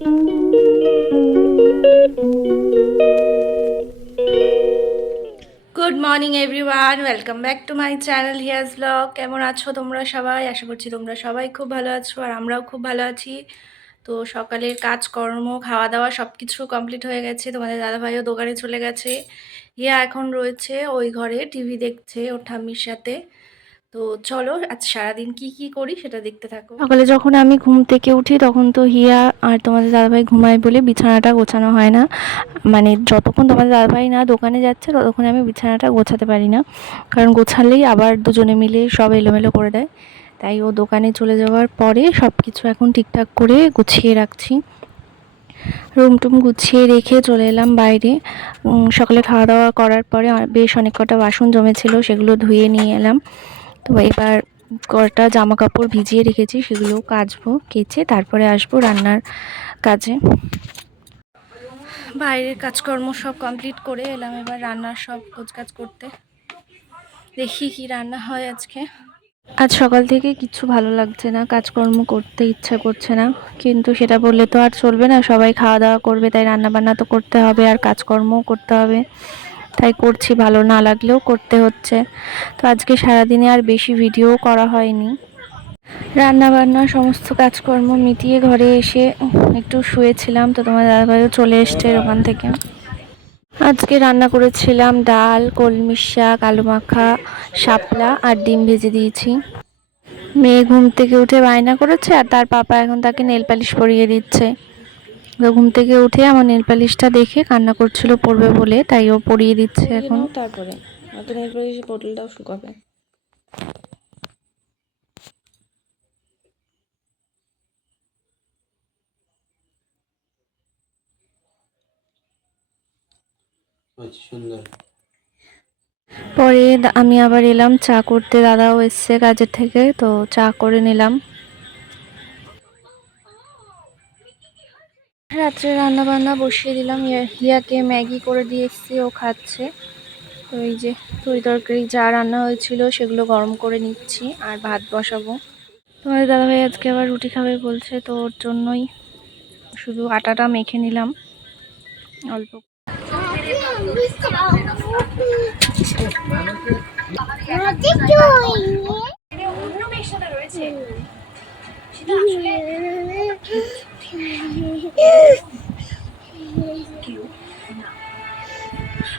Good morning everyone, welcome back to my channel Hiya's blog. কেমন আছো তোমরা সবাই? আশা করছি তোমরা সবাই খুব ভালো আছো, আর আমরাও খুব ভালো আছি। তো সকালের কাজকর্ম, খাওয়া দাওয়া সব কিছু কমপ্লিট হয়ে গেছে। তোমাদের দাদাভাইও দোকানে চলে গেছে। হিয়া এখন রয়েছে ওই ঘরে, টিভি দেখছে ওর ঠাম্মির সাথে। তো চলো আজ সারাদিন কি কি করি সেটা দেখতে থাকো। সকালে যখন আমি ঘুম থেকে উঠি তখন তো হিয়া আর তোমাদের দাদাভাই ঘুমায় বলে বিছানাটা গোছানো হয় না। মানে যতক্ষণ তোমাদের দাদাভাই না দোকানে যাচ্ছে ততক্ষণ আমি বিছানাটা গোছাতে পারি না, কারণ গোছালেই আবার দুজনে মিলে সব এলোমেলো করে দেয়। তাই ও দোকানে চলে যাওয়ার পরে সব কিছু এখন ঠিকঠাক করে গুছিয়ে রাখছি। রুম টুম গুছিয়ে রেখে চলে এলাম বাইরে। সকালে খাওয়া দাওয়া করার পরে বেশ অনেক কটা বাসন জমেছিল, সেগুলো ধুয়ে নিয়ে এলাম। তো এবার কটা জামা কাপড় ভিজিয়ে রেখেছি, সেগুলো কাচবো, কেচে তারপরে আসবো রান্নার কাজে। বাইরের কাজকর্ম সব কমপ্লিট করে এলাম এবার রান্নার সব কাজ করতে। দেখি কি রান্না হয় আজকে। আজ সকাল থেকে কিছু ভালো লাগছে না, কাজকর্ম করতে ইচ্ছা করছে না, কিন্তু সেটা বললে তো আর চলবে না। সবাই খাওয়া দাওয়া করবে, তাই রান্না বান্না তো করতে হবে আর কাজকর্মও করতে হবে। তাই করছি, ভালো না লাগলেও করতে হচ্ছে। তো আজকে সারাদিনে আর বেশি ভিডিও করা হয়নি। রান্না বান্না সমস্ত কাজকর্ম মিটিয়ে ঘরে এসে একটু শুয়েছিলাম, তো তোমার দাদাভাইও চলে এসছে দোকান থেকে। আজকে রান্না করেছিলাম ডাল, কলমি শাক, আলু মাখা, শাপলা আর ডিম ভেজে দিয়েছি। মেয়ে ঘুম থেকে উঠে বায়না করেছে আর তার পাপা এখন তাকে নেল পালিশ পরিয়ে দিচ্ছে। তো ঘুম থেকে উঠে আমার নেল পালিশটা দেখে কান্না করছিল পরবে বলে, তাই ও পরিয়ে দিচ্ছে এখন। তারপরে তো নেল পালিশের বোতলটাও শুকাবে। পরে আমি আবার এলাম চা করতে, দাদাও এসছে কাজের থেকে, তো চা করে নিলাম। রাত্রে রান্না বান্না বসিয়ে দিলাম, হিয়াকে ম্যাগি করে দিয়ে এসছি, ও খাচ্ছে। তো এই যে তরি তরকারি যা রান্না হয়েছিল সেগুলো গরম করে নিচ্ছি আর ভাত বসাবো। তোমাদের দাদাভাই আজকে আবার রুটি খাবে বলছে, তো ওর জন্যই শুধু আটাটা মেখে নিলাম অল্প।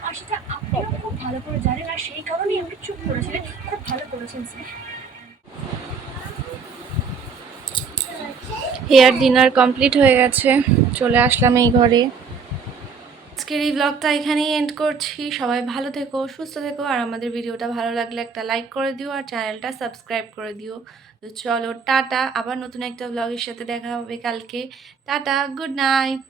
আর সেটা আপনিও খুব ভালো করে জানেন, আর সেই কারণেই আপনি চুপ করেছিলেন। খুব ভালো করেছেন স্যার। হেয়ার ডিনার কমপ্লিট হয়ে গেছে, চলে আসলাম এই ঘরে। আজকের এই ব্লগটা এখানেই এন্ড করছি। সবাই ভালো থেকো, সুস্থ থেকো, আর আমাদের ভিডিওটা ভালো লাগলে একটা লাইক করে দিও আর চ্যানেলটা সাবস্ক্রাইব করে দিও। তো চলো টাটা, আবার নতুন একটা ব্লগের সাথে দেখা হবে কালকে। Tata, good night.